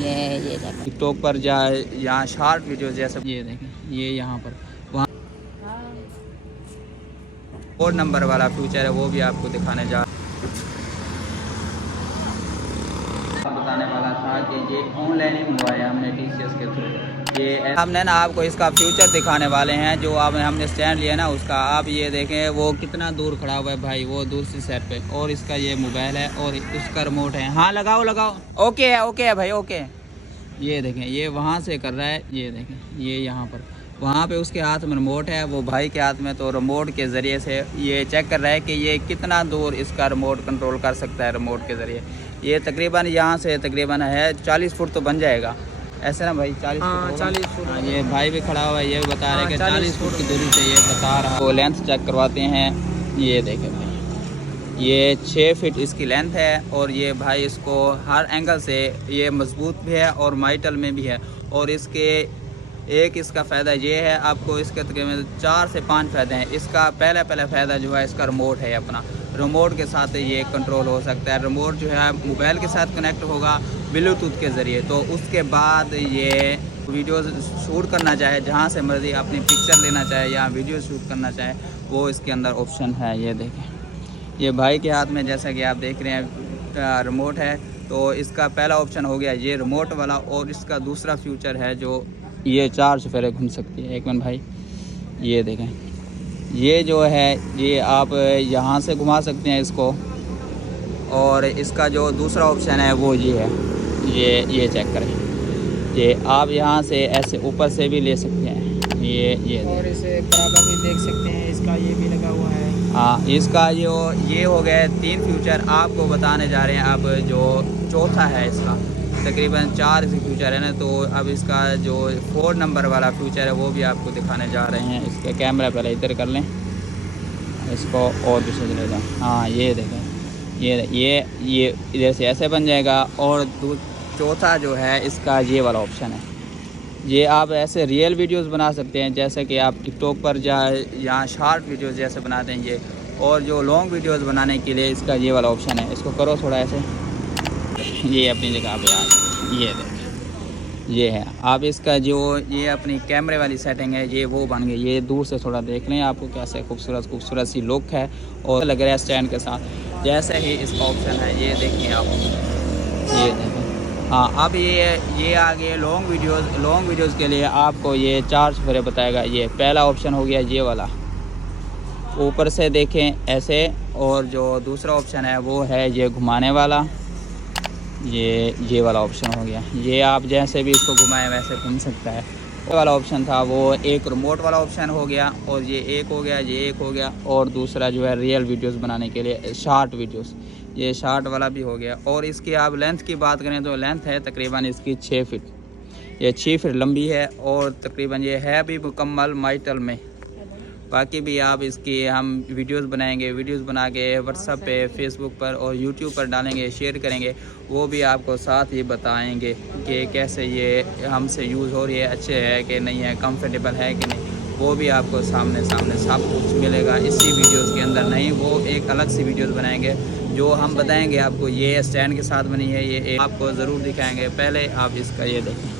ये टिकटॉक पर जाए, यहाँ शॉर्ट वीडियो जैसे ये देखें, ये यहाँ पर वहाँ और नंबर वाला फ्यूचर है वो भी आपको दिखाने जा बताने वाला था कि ये ऑनलाइन ही मंगवाया हमने TCS के थ्रू। ये हमने ना आपको इसका फ्यूचर दिखाने वाले हैं जो आप हमने स्टैंड लिया ना उसका। आप ये देखें वो कितना दूर खड़ा हुआ है भाई, वो दूसरी साइड पे, और इसका ये मोबाइल है और उसका रिमोट है। हाँ लगाओ लगाओ, ओके है भाई, ओके। ये देखें ये वहाँ से कर रहा है, ये देखें ये यहाँ पर, वहाँ पे उसके हाथ में रिमोट है, वो भाई के हाथ में, तो रिमोट के ज़रिए से ये चेक कर रहा है कि ये कितना दूर इसका रिमोट कंट्रोल कर सकता है रिमोट के ज़रिए। ये तकरीबन यहाँ से तकरीबन है 40 फुट तो बन जाएगा, ऐसे ना भाई? 40 फुट 40 फुट। हाँ, ये भाई भी खड़ा हुआ है, ये भी बता रहे हैं कि 40 फुट की दूरी से ये बता रहा है। तो लेंथ चेक करवाते हैं। ये देखें भाई, ये 6 फीट इसकी लेंथ है और ये भाई इसको हर एंगल से ये मजबूत भी है और माइटल में भी है। और इसके एक इसका फ़ायदा ये है, आपको इसके तकरीबन 4 से 5 फ़ायदे हैं। इसका पहला फ़ायदा जो है इसका रिमोट है, अपना रिमोट के साथ ये कंट्रोल हो सकता है। रिमोट जो है मोबाइल के साथ कनेक्ट होगा ब्लूटूथ के ज़रिए। तो उसके बाद ये वीडियो शूट करना चाहे जहाँ से मर्ज़ी, अपनी पिक्चर लेना चाहे या वीडियो शूट करना चाहे, वो इसके अंदर ऑप्शन है। ये देखें ये भाई के हाथ में जैसा कि आप देख रहे हैं रिमोट है। तो इसका पहला ऑप्शन हो गया ये रिमोट वाला, और इसका दूसरा फ्यूचर है जो ये 4 चुफेरे घूम सकती है। एक मिनट भाई, ये देखें ये जो है ये आप यहाँ से घुमा सकते हैं इसको। और इसका जो दूसरा ऑप्शन है वो ये है, ये चेक करें, ये आप यहाँ से ऐसे ऊपर से भी ले सकते हैं। ये और इसे बराबर भी देख सकते हैं, इसका ये भी लगा हुआ है। हाँ, इसका जो ये हो गए 3 फ्यूचर आपको बताने जा रहे हैं। अब जो चौथा है इसका तकरीबन 4 फ्यूचर है ना, तो अब इसका जो 4 नंबर वाला फ्यूचर है वो भी आपको दिखाने जा रहे हैं। इसके कैमरा पहले इधर कर लें इसको और भी सज लेगा। हाँ ये देखें ये इधर से ऐसे बन जाएगा। और चौथा जो है इसका ये वाला ऑप्शन है, ये आप ऐसे रियल वीडियोस बना सकते हैं जैसे कि आप टिकटॉक पर जाए, यहाँ शॉर्ट वीडियोस जैसे बनाते हैं ये। और जो लॉन्ग वीडियोस बनाने के लिए इसका ये वाला ऑप्शन है, इसको करो थोड़ा ऐसे, ये अपनी जगह पे आ जाए। ये देखें ये है, आप इसका जो ये अपनी कैमरे वाली सेटिंग है ये वो बन गई। ये दूर से थोड़ा देख लें आपको कैसे खूबसूरत सी लुक है और लग रहा है स्टैंड के साथ। जैसे ही इसका ऑप्शन है ये देखें आप, ये देखें। हाँ अब ये आगे लॉन्ग वीडियोस के लिए आपको ये 4 चुफेरे बताएगा। ये पहला ऑप्शन हो गया ये वाला, ऊपर से देखें ऐसे। और जो दूसरा ऑप्शन है वो है ये घुमाने वाला, ये वाला ऑप्शन हो गया। ये आप जैसे भी इसको घुमाएं वैसे घूम सकता है। ये वाला ऑप्शन था वो एक रिमोट वाला ऑप्शन हो गया, और ये एक हो गया, ये एक हो गया। और दूसरा जो है रियल वीडियोस बनाने के लिए शॉर्ट वीडियोस, ये शॉर्ट वाला भी हो गया। और इसकी आप लेंथ की बात करें तो लेंथ है तकरीबन इसकी 6 फीट, ये 6 फीट लंबी है। और तकरीबन ये है भी मुकम्मल माइटल में। बाकी भी आप इसकी हम वीडियोस बनाएंगे, वीडियोस बना के व्हाट्सएप पे, फेसबुक पर और यूट्यूब पर डालेंगे, शेयर करेंगे। वो भी आपको साथ ही बताएंगे कि कैसे ये हमसे यूज़ हो रही है, अच्छे है कि नहीं है, कंफर्टेबल है कि नहीं। वो भी आपको सामने सब कुछ मिलेगा इसी वीडियोस के अंदर। नहीं वो एक अलग सी वीडियोस बनाएंगे जो हम बताएंगे आपको ये स्टैंड के साथ बनी है, ये आपको ज़रूर दिखाएंगे। पहले आप इसका ये देखें।